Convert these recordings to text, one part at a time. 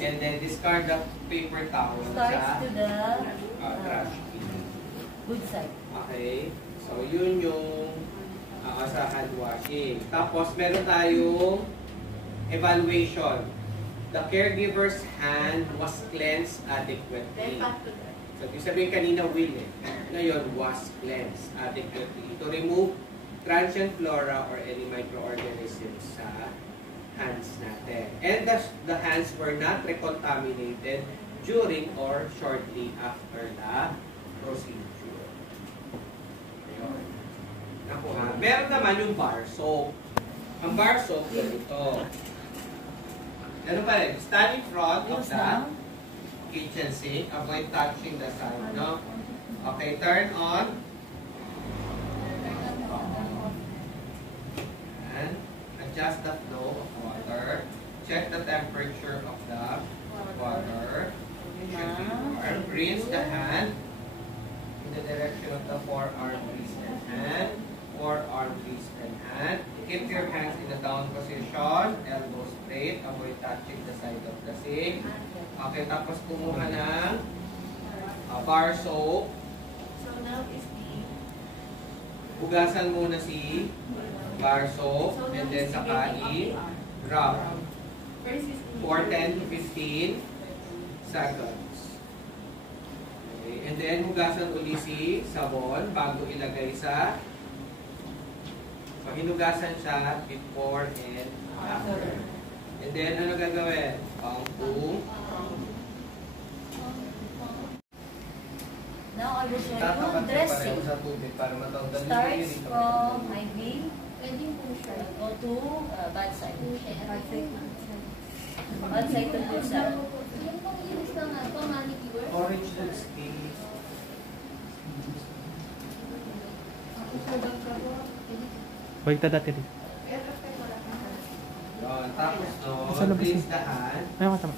And then discard the paper towel Starts to the trash bin. good side. Okay. So, yun yung sa hand washing. Tapos, meron tayong evaluation. The caregiver's hand was cleansed adequately. So, yung sabihin kanina will Ngayon, was cleansed adequately. To remove transient flora or any microorganisms sa hands natin. And the hands were not recontaminated during or shortly after the procedure. Ayun. Naku ha. Meron naman yung bar soap. Ang bar soap, ganito. Ano pa rin? Stand in front of the kitchen sink. Avoid touching the side, no? Okay, turn on. And adjust the flow of water. Check the temperature of the water. It should be warm. Rinse the hand in the direction of the forearm, wrist, and hand. Forearm, wrist, and hand. Keep your hands in the down position. Elbow straight. Avoid touching the side of the sink. Okay, tapos kumuha ng bar soap. So now is the... Hugasan muna si bar soap. And then saka i-rub. For 10 to 15 seconds. Okay. And then hugasan uli si sabon bago ilagay sa... So, hinugasan siya before and after. And then, ano gagawin? Pang-boom. Now, on the second dressing, starts from, I think, go to bad side. Bad side to good side. Orange lipstick. Balik dati rin. Tapos no, raise the hand. Ayaw ka tama.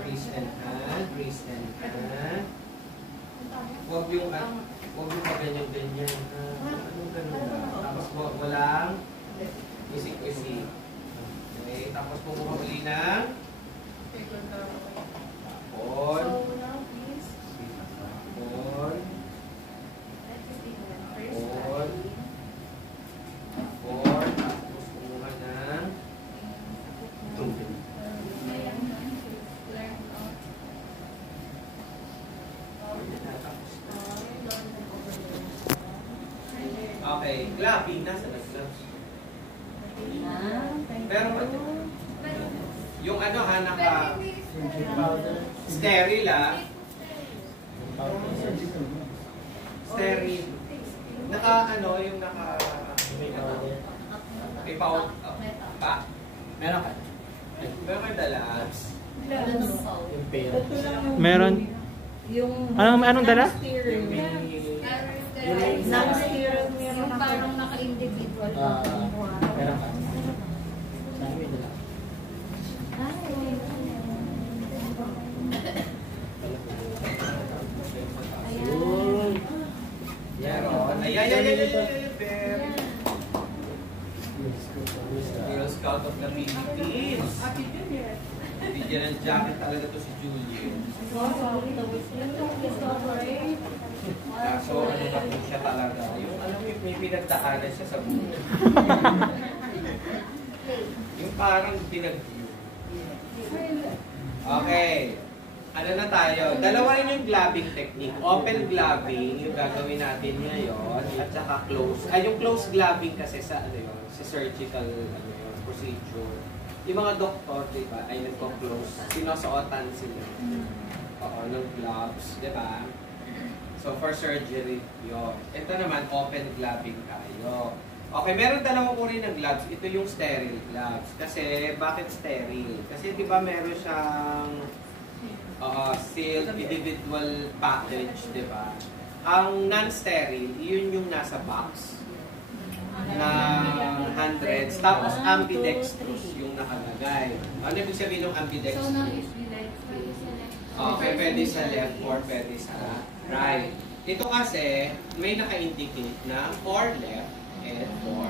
Raise and hand. Raise and hand. Huwag yung ganyan-ganyan. Anong ganun ba? Tapos walang isik-isik. Okay, tapos kumuha uli ng on. Okay, gloving. Nasa nag-gloves? Pero yung ano ha, naka sterile sterile. Naka ano, yung naka may powder pa. Meron ka? Meron ka dala? Yung pera. Meron. Anong dala? Non-sterile meron parang naka-individual. Meron ka. Girl Scout of the Philippines. Bigyan ng jacket talaga to si Julie. So, ano ba po siya talaga? Yung alam mo, may pinagdaanan siya sa buhay. Yung parang pinag-view. Okay. Ano na tayo? Dalawa rin yung gloving technique. Open gloving, yung gagawin natin ngayon, at saka close. Yung close gloving kasi sa, ano yun, sa surgical procedure. Yung mga doktor, diba, ay nagko-close. Sinusuotan sila. Ng gloves, diba? So, for surgery, yun. Ito naman, open gloving tayo. Okay, meron dalawang uri ng gloves. Ito yung sterile gloves. Kasi, bakit sterile? Kasi, di ba, meron siyang sealed individual package, di ba? Ang non-sterile, yun yung nasa box na hundreds. Tapos, ambidextrous yung nakalagay. Ano ibig sabihin ng ambidextrous? Okay, pwede sa left or pwede sa right. Ito kasi, may naka-indicate na for left and for